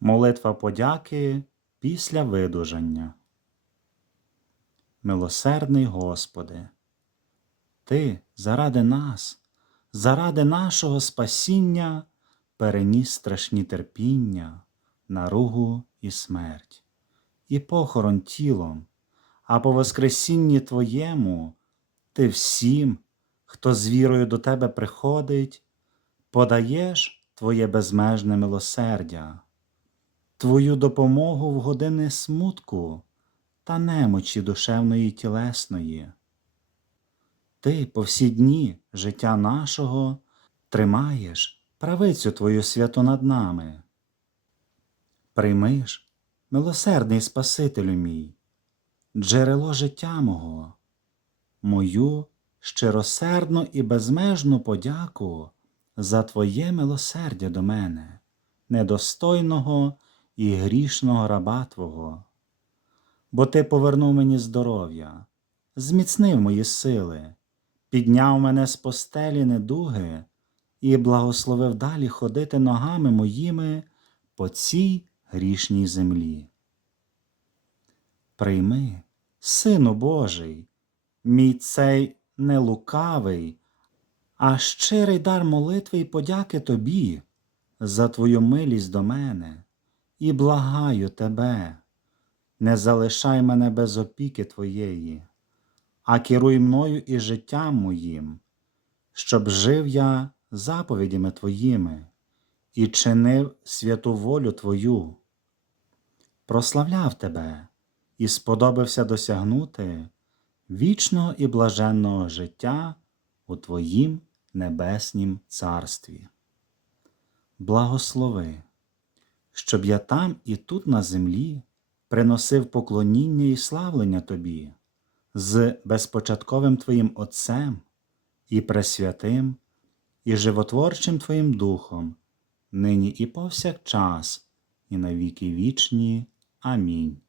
Молитва подяки після видужання. Милосердний Господи, Ти заради нас, заради нашого спасіння переніс страшні терпіння, наругу і смерть, і похорон тілом, а по Воскресінні Твоєму Ти всім, хто з вірою до Тебе приходить, подаєш Твоє безмежне милосердя, Твою допомогу в години смутку та немочі душевної й тілесної. Ти по всі дні життя нашого тримаєш правицю Твою святу над нами. Прийми ж, милосердний Спасителю мій, джерело життя мого, мою щиросердну і безмежну подяку за Твоє милосердя до мене, недостойного і грішного раба Твого. Бо Ти повернув мені здоров'я, зміцнив мої сили, підняв мене з постелі недуги і благословив далі ходити ногами моїми по цій грішній землі. Прийми, Сину Божий, мій цей не лукавий, а щирий дар молитви й подяки Тобі за Твою милість до мене, і благаю Тебе, не залишай мене без опіки Твоєї, а керуй мною і життям моїм, щоб жив я заповідями Твоїми і чинив святу волю Твою. Прославляв Тебе і сподобався досягнути вічного і блаженного життя у Твоїм небеснім царстві. Благослови, щоб я там і тут на землі приносив поклоніння і славлення Тобі з безпочатковим Твоїм Отцем і Пресвятим, і животворчим Твоїм Духом, нині і повсякчас, і на віки вічні. Амінь.